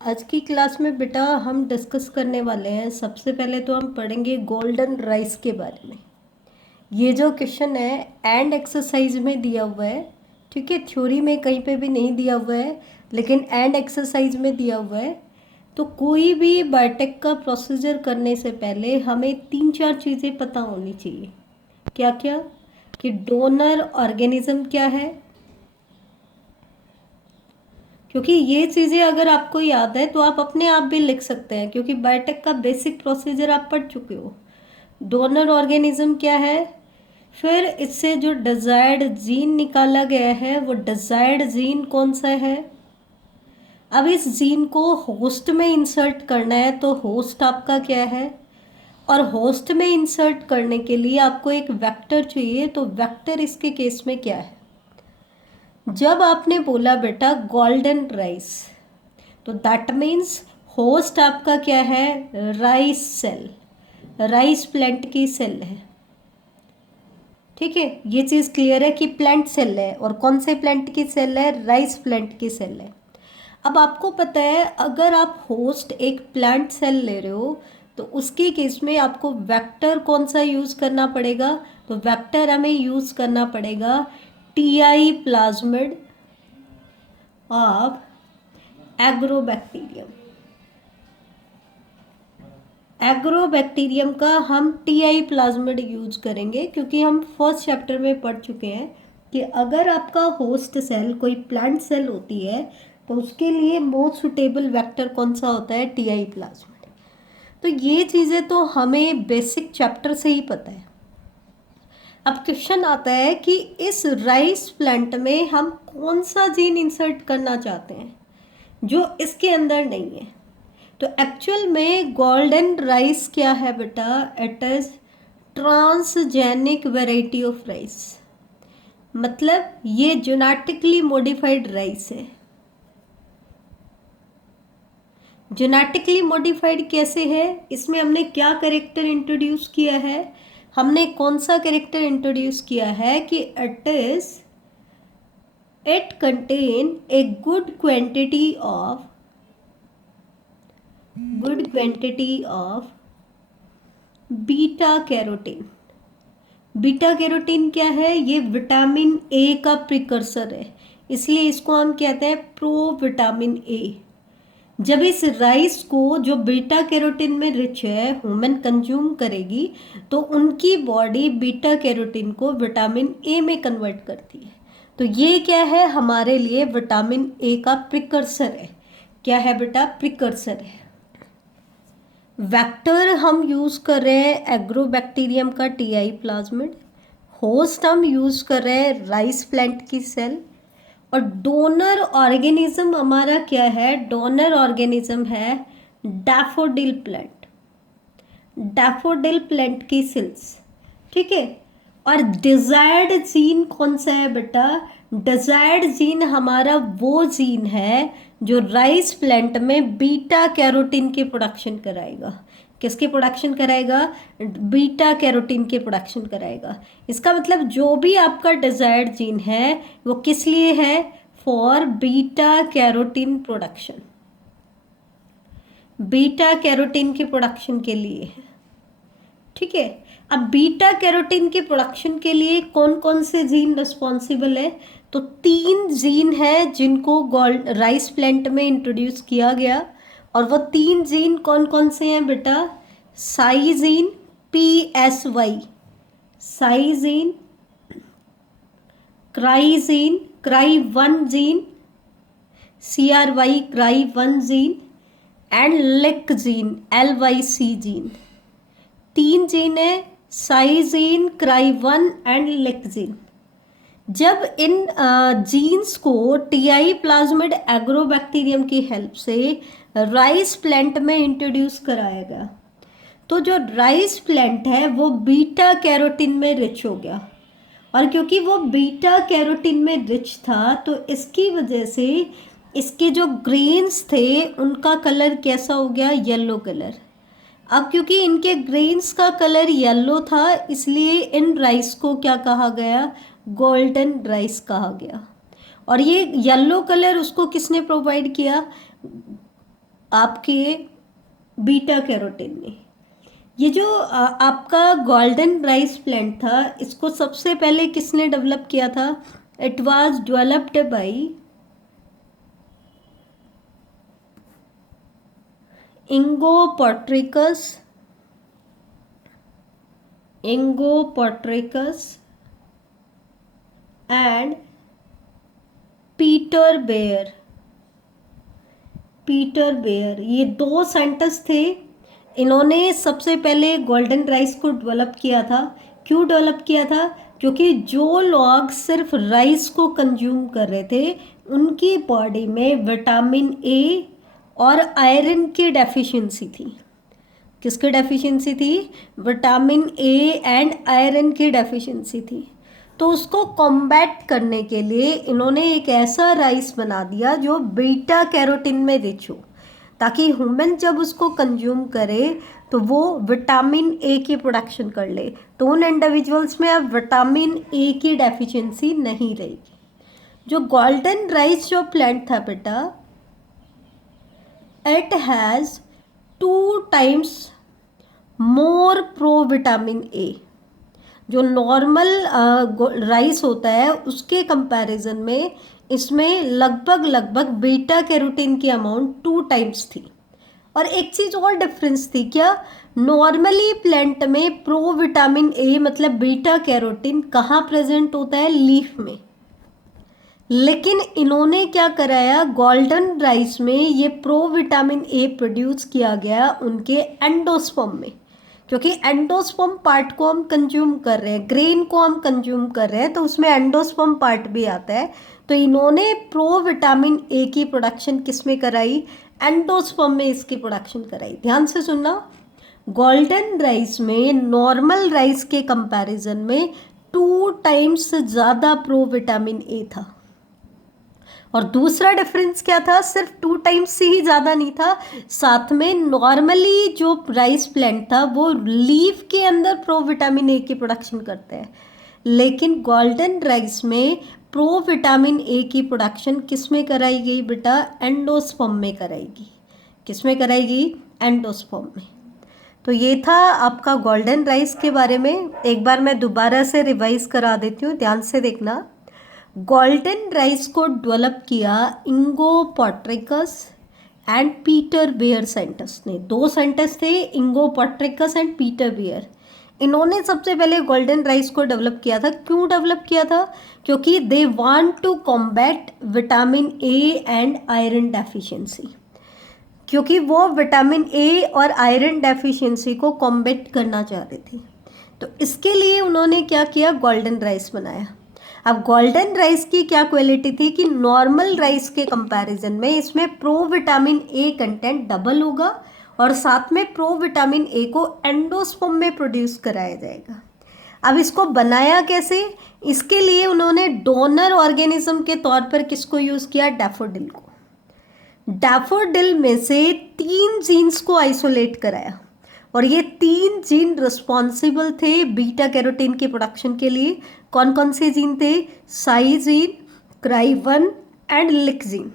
आज की क्लास में बेटा हम डिस्कस करने वाले हैं। सबसे पहले तो हम पढ़ेंगे गोल्डन राइस के बारे में। ये जो क्वेश्चन है एंड एक्सरसाइज में दिया हुआ है, ठीक है। थ्योरी में कहीं पे भी नहीं दिया हुआ है, लेकिन एंड एक्सरसाइज में दिया हुआ है। तो कोई भी बायोटेक का प्रोसीजर करने से पहले हमें 3-4 चीज़ें पता होनी चाहिए। क्या क्या? कि डोनर ऑर्गेनिज्म क्या है, क्योंकि ये चीज़ें अगर आपको याद है तो आप अपने आप भी लिख सकते हैं, क्योंकि बायोटेक का बेसिक प्रोसीजर आप पढ़ चुके हो। डोनर ऑर्गेनिज्म क्या है, फिर इससे जो डिजायर्ड जीन निकाला गया है वो डिजायर्ड जीन कौन सा है। अब इस जीन को होस्ट में इंसर्ट करना है तो होस्ट आपका क्या है, और होस्ट में इंसर्ट करने के लिए आपको एक वेक्टर चाहिए, तो वेक्टर इसके केस में क्या है। जब आपने बोला बेटा गोल्डन राइस, तो दैट मीन्स होस्ट आपका क्या है, राइस सेल, राइस प्लांट की सेल है। ठीक है, ये चीज़ क्लियर है कि प्लांट सेल है, और कौन से प्लांट की सेल है, राइस प्लांट की सेल है। अब आपको पता है अगर आप होस्ट एक प्लांट सेल ले रहे हो तो उसके केस में आपको वेक्टर कौन सा यूज़ करना पड़ेगा, तो वेक्टर हमें यूज़ करना पड़ेगा TI plasmid of agrobacterium. Agrobacterium का हम टीआई प्लाज्मिड यूज करेंगे, क्योंकि हम फर्स्ट चैप्टर में पढ़ चुके हैं कि अगर आपका होस्ट सेल कोई प्लांट सेल होती है तो उसके लिए मोस्ट सुटेबल वेक्टर कौन सा होता है, टीआई प्लाज्मिड। तो ये चीज़ें तो हमें बेसिक चैप्टर से ही पता है। अब क्वेश्चन आता है कि इस राइस प्लांट में हम कौन सा जीन इंसर्ट करना चाहते हैं जो इसके अंदर नहीं है। तो एक्चुअल में गोल्डन राइस क्या है बेटा, it is transgenic variety of rice, मतलब ये जेनेटिकली मॉडिफाइड राइस है। जेनेटिकली मॉडिफाइड कैसे है, इसमें हमने क्या कैरेक्टर इंट्रोड्यूस किया है, हमने कौन सा कैरेक्टर इंट्रोड्यूस किया है कि it contain a good quantity of beta carotene. Beta carotene क्या है, ये विटामिन ए का प्रिकर्सर है, इसलिए इसको हम कहते हैं प्रो विटामिन ए। जब इस राइस को जो बीटा कैरोटीन में रिच है ह्यूमन कंज्यूम करेगी तो उनकी बॉडी बीटा कैरोटीन को विटामिन ए में कन्वर्ट करती है। तो ये क्या है, हमारे लिए विटामिन ए का प्रिकर्सर है। क्या है बेटा, प्रिकर्सर है। वेक्टर हम यूज़ कर रहे हैं एग्रोबैक्टीरियम का टीआई प्लाज्मिड, होस्ट हम यूज़ कर रहे हैं राइस प्लांट की सेल, और डोनर ऑर्गेनिज्म हमारा क्या है, डोनर ऑर्गेनिज्म है डैफोडिल प्लांट, डैफोडिल प्लांट की सेल्स। ठीक है, और डिजायर्ड जीन कौन सा है बेटा, डिजायर्ड जीन हमारा वो जीन है जो राइस प्लांट में बीटा कैरोटीन की प्रोडक्शन कराएगा। किसकी प्रोडक्शन कराएगा, बीटा कैरोटीन की प्रोडक्शन कराएगा। इसका मतलब जो भी आपका डिजायर्ड जीन है वो किस लिए है, for beta carotene production, beta carotene की प्रोडक्शन के लिए है। ठीक है, अब बीटा कैरोटीन के प्रोडक्शन के लिए कौन कौन से जीन रिस्पॉन्सिबल है, तो 3 जीन है जिनको गोल्ड राइस प्लांट में इंट्रोड्यूस किया गया, और वो 3 जीन कौन कौन से हैं बेटा, psy gene PSY, psy gene, cry gene, cry one gene, CRY, cry one gene, and lyc gene, LYC gene. 3 gene है, psy gene, cry one and lyc gene. जब इन जीन्स को टीआई प्लाज्मिड एग्रोबैक्टीरियम की हेल्प से राइस प्लांट में इंट्रोड्यूस कराया गया तो जो राइस प्लांट है वो बीटा कैरोटीन में रिच हो गया, और क्योंकि वो बीटा कैरोटीन में रिच था तो इसकी वजह से इसके जो ग्रेन्स थे उनका कलर कैसा हो गया, येलो कलर। अब क्योंकि इनके ग्रेन्स का कलर येलो था इसलिए इन राइस को क्या कहा गया, गोल्डन राइस कहा गया। और ये येलो कलर उसको किसने प्रोवाइड किया, आपके बीटा कैरोटीन में। ये जो आपका गोल्डन राइस प्लांट था, इसको सबसे पहले किसने डेवलप किया था? It was developed by Ingo Potrykus and Peter Beyer. ये दो साइंटिस्ट थे। इन्होंने सबसे पहले गोल्डन राइस को डेवलप किया था। क्यों डेवलप किया था? क्योंकि जो लोग सिर्फ राइस को कंज्यूम कर रहे थे, उनकी बॉडी में विटामिन ए और आयरन की डेफिशिएंसी थी। किसकी डेफिशिएंसी थी? विटामिन ए एंड आयरन की डेफिशिएंसी थी। तो उसको कॉम्बैट करने के लिए इन्होंने एक ऐसा राइस बना दिया जो बीटा कैरोटीन में रिच हो, ताकि ह्यूमन जब उसको कंज्यूम करे तो वो विटामिन ए की प्रोडक्शन कर ले। तो उन इंडिविजुअल्स में अब विटामिन ए की डेफिशिएंसी नहीं रहेगी। जो गोल्डन राइस जो प्लांट था बेटा, it has 2 times more pro vitamin A. जो नॉर्मल राइस होता है उसके कंपैरिजन में इसमें लगभग बीटा कैरोटीन की अमाउंट 2 times थी। और एक चीज़ और डिफरेंस थी क्या? नॉर्मली प्लांट में प्रो विटामिन ए मतलब बीटा कैरोटीन कहाँ प्रेजेंट होता है? लीफ में। लेकिन इन्होंने क्या कराया, गोल्डन राइस में ये प्रो विटामिन ए प्रोड्यूस किया गया उनके एंडोस्पर्म में। क्योंकि एंडोस्पर्म पार्ट को हम कंज्यूम कर रहे हैं, ग्रेन को हम कंज्यूम कर रहे हैं, तो उसमें एंडोस्पर्म पार्ट भी आता है। तो इन्होंने प्रो विटामिन ए की प्रोडक्शन किस में कराई? एंडोस्पर्म में इसकी प्रोडक्शन कराई। ध्यान से सुनना, गोल्डन राइस में नॉर्मल राइस के कंपैरिजन में 2 times ज़्यादा प्रो विटामिन ए था। और दूसरा डिफरेंस क्या था? सिर्फ 2 times से ही ज़्यादा नहीं था, साथ में नॉर्मली जो राइस प्लांट था वो लीफ के अंदर प्रो विटामिन ए की प्रोडक्शन करता है, लेकिन गोल्डन राइस में प्रो विटामिन ए की प्रोडक्शन किस में कराई गई बेटा? एंडोस्पर्म में कराएगी। किस में कराएगी? एंडोस्पर्म में। तो ये था आपका गोल्डन राइस के बारे में। एक बार मैं दोबारा से रिवाइज करा देती हूँ, ध्यान से देखना। गोल्डन राइस को डेवलप किया इंगो Potrykus and Peter bear scientist ने। 2 साइंटिस्ट थे, इंगो पोट्रिकस एंड पीटर बेयर। इन्होंने सबसे पहले गोल्डन राइस को डेवलप किया था। क्यों डेवलप किया था? क्योंकि they want to combat vitamin A and iron deficiency. क्योंकि वो विटामिन ए और आयरन डेफिशिएंसी को कॉम्बैट करना चाह रहे थे। तो इसके लिए उन्होंने क्या किया? गोल्डन राइस बनाया। अब गोल्डन राइस की क्या क्वालिटी थी कि नॉर्मल राइस के कंपैरिजन में इसमें pro vitamin a content double होगा और साथ में प्रो विटामिन ए को एंडोस्पर्म में प्रोड्यूस कराया जाएगा। अब इसको बनाया कैसे? इसके लिए उन्होंने डोनर ऑर्गेनिज्म के तौर पर किसको यूज़ किया? डैफोडिल को। डैफोडिल में से 3 जीन्स को आइसोलेट कराया और ये 3 जीन रिस्पॉन्सिबल थे बीटा कैरोटीन के प्रोडक्शन के लिए। कौन कौन से जीन थे? साइजीन, क्राइवन एंड लिक्जीन।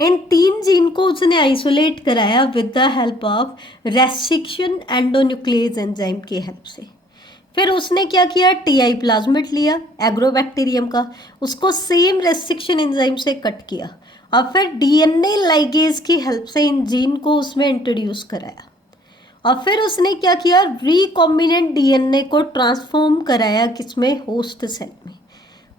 इन 3 जीन को उसने आइसोलेट कराया with the help of restriction endonuclease enzyme की हेल्प से। फिर उसने क्या किया? टीआई प्लाज्मिड लिया एग्रोबैक्टीरियम का, उसको सेम रेस्ट्रिक्शन एंजाइम से कट किया और फिर डीएनए लाइगेज की हेल्प से इन जीन को उसमें इंट्रोड्यूस कराया। और फिर उसने क्या किया? रिकॉम्बिनेंट डीएनए को ट्रांसफॉर्म कराया किसमें? होस्ट सेल में।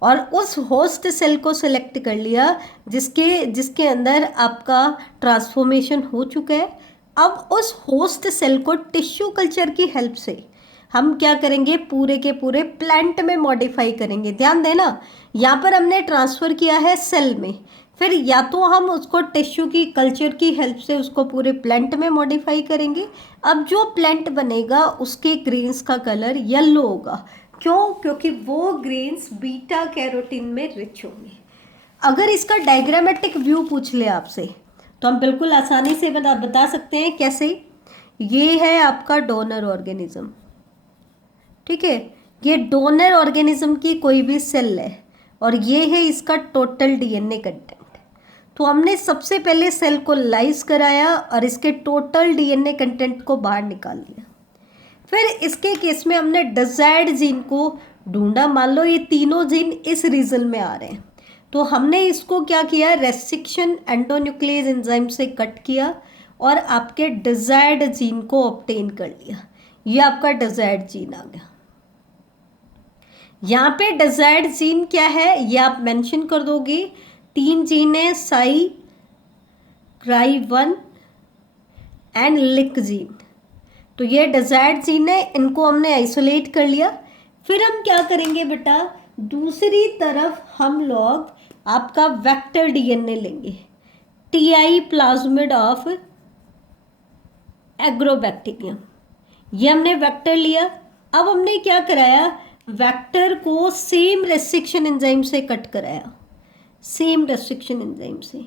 और उस होस्ट सेल को सिलेक्ट कर लिया जिसके अंदर आपका ट्रांसफॉर्मेशन हो चुका है। अब उस होस्ट सेल को टिश्यू कल्चर की हेल्प से हम क्या करेंगे? पूरे के पूरे प्लांट में मॉडिफाई करेंगे। ध्यान देना, यहाँ पर हमने ट्रांसफ़र किया है सेल में, फिर या तो हम उसको टिश्यू की कल्चर की हेल्प से उसको पूरे प्लांट में मॉडिफाई करेंगे। अब जो प्लांट बनेगा उसके ग्रेन्स का कलर येलो होगा। क्यों? क्योंकि वो ग्रेन्स बीटा कैरोटीन में रिच होंगे। अगर इसका डायग्रामेटिक व्यू पूछ ले आपसे तो हम बिल्कुल आसानी से बता सकते हैं। कैसे? ये है आपका डोनर ऑर्गेनिज्म, ठीक है? ये डोनर ऑर्गेनिज्म की कोई भी सेल है और ये है इसका टोटल डीएनए कंटेंट। तो हमने सबसे पहले सेल को लाइज कराया और इसके टोटल डीएनए कंटेंट को बाहर निकाल लिया। फिर इसके केस में हमने डिजायर्ड जीन को ढूंढा। मान लो ये तीनों जीन इस रीजन में आ रहे हैं, तो हमने इसको क्या किया, रेस्ट्रिक्शन एंडोन्यूक्लियस एंजाइम से कट किया और आपके डिजायर्ड जीन को ऑब्टेन कर लिया। ये आपका डिजायर्ड जीन आ गया। यहाँ पे डिजायर्ड जीन क्या है ये आप मेंशन कर दोगे। 3 जीन है, साई, क्राई1 एंड लिक जीन। तो ये डिजायर्ड जीन है, इनको हमने आइसोलेट कर लिया। फिर हम क्या करेंगे बेटा, दूसरी तरफ हम लोग आपका वेक्टर डीएनए लेंगे, टीआई प्लाज्मिड ऑफ एग्रोबैक्टीरियम। ये हमने वेक्टर लिया। अब हमने क्या कराया, वेक्टर को सेम रेस्ट्रिक्शन एंजाइम से कट कराया, सेम रेस्ट्रिक्शन एंजाइम से।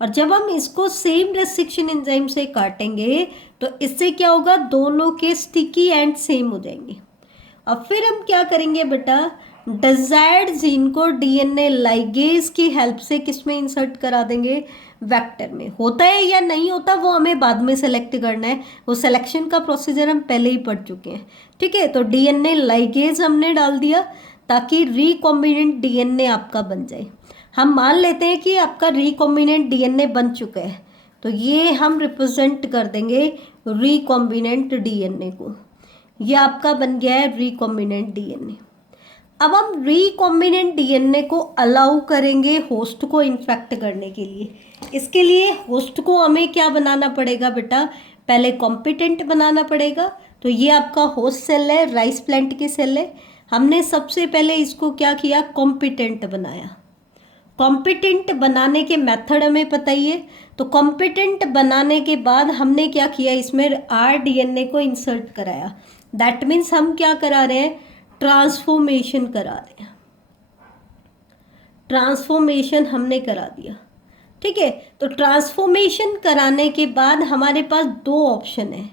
और जब हम इसको सेम रेस्ट्रिक्शन एंजाइम से काटेंगे तो इससे क्या होगा, दोनों के स्टिकी एंड सेम हो जाएंगे। अब फिर हम क्या करेंगे बेटा, डिजायर्ड जीन को डीएनए लाइगेज की हेल्प से किस में इंसर्ट करा देंगे, वेक्टर में। होता है या नहीं होता वो हमें बाद में सेलेक्ट करना है, वो सिलेक्शन का प्रोसीजर हम पहले ही पढ़ चुके हैं, ठीक है। तो डीएनए लाइगेज हमने डाल दिया ताकि रिकॉम्बिनेंट डीएनए आपका बन जाए। हम मान लेते हैं कि आपका रिकॉम्बिनेंट डीएनए बन चुका है, तो ये हम रिप्रेजेंट कर देंगे रिकॉम्बिनेंट डीएनए को। ये आपका बन गया है रिकॉम्बिनेंट डीएनए। अब हम रिकॉम्बिनेंट डीएनए को अलाउ करेंगे होस्ट को इन्फेक्ट करने के लिए। इसके लिए होस्ट को हमें क्या बनाना पड़ेगा बेटा, पहले कॉम्पिटेंट बनाना पड़ेगा। तो ये आपका होस्ट सेल है, राइस प्लांट की सेल है। हमने सबसे पहले इसको क्या किया, कॉम्पिटेंट बनाया। कॉम्पिटेंट बनाने के मेथड हमें पता ही है। तो कॉम्पिटेंट बनाने के बाद हमने क्या किया, इसमें आरडीएनए को इंसर्ट कराया। दैट मीन्स हम क्या करा रहे हैं, ट्रांसफॉर्मेशन करा रहे हैं। ट्रांसफॉर्मेशन हमने करा दिया, ठीक है। तो ट्रांसफॉर्मेशन कराने के बाद हमारे पास 2 ऑप्शन है।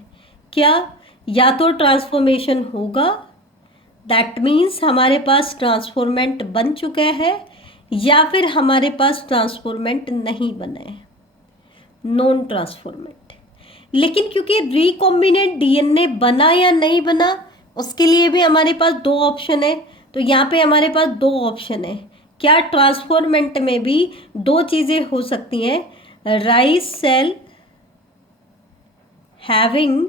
क्या, या तो ट्रांसफॉर्मेशन होगा, दैट मीन्स हमारे पास ट्रांसफॉर्मेंट बन चुका है, या फिर हमारे पास ट्रांसफॉर्मेंट नहीं बना है, नॉन ट्रांसफॉर्मेंट। लेकिन क्योंकि रिकॉम्बिनेंट डीएनए बना या नहीं बना, उसके लिए भी हमारे पास 2 ऑप्शन है। तो यहाँ पे हमारे पास 2 ऑप्शन है। क्या, ट्रांसफॉर्मेंट में भी 2 चीज़ें हो सकती हैं, rice cell having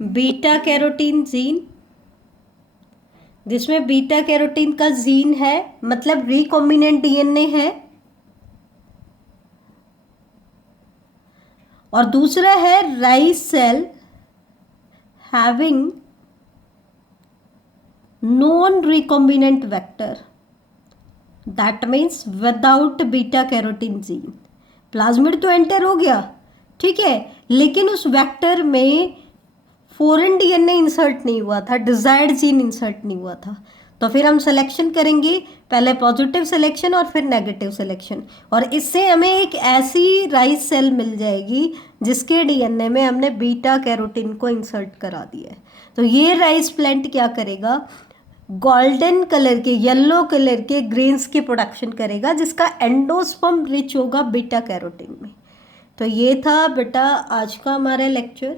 beta carotene gene, जिसमें बीटा कैरोटीन का जीन है, मतलब रिकॉम्बिनेंट डीएनए है। और दूसरा है rice cell having non recombinant vector, that means without beta carotene gene. Plasmid तो एंटर हो गया, ठीक है, लेकिन उस वेक्टर में फॉरेन डीएनए इंसर्ट नहीं हुआ था, डिजायर्ड जीन इंसर्ट नहीं हुआ था। तो फिर हम सिलेक्शन करेंगे, पहले पॉजिटिव सिलेक्शन और फिर नेगेटिव सिलेक्शन, और इससे हमें एक ऐसी राइस सेल मिल जाएगी जिसके डीएनए में हमने बीटा कैरोटीन को इंसर्ट करा दिया है। तो ये राइस प्लांट क्या करेगा, गोल्डन कलर के, येलो कलर के ग्रेन्स की प्रोडक्शन करेगा, जिसका एंडोस्पर्म रिच होगा बीटा कैरोटीन में। तो ये था बेटा आज का हमारा लेक्चर।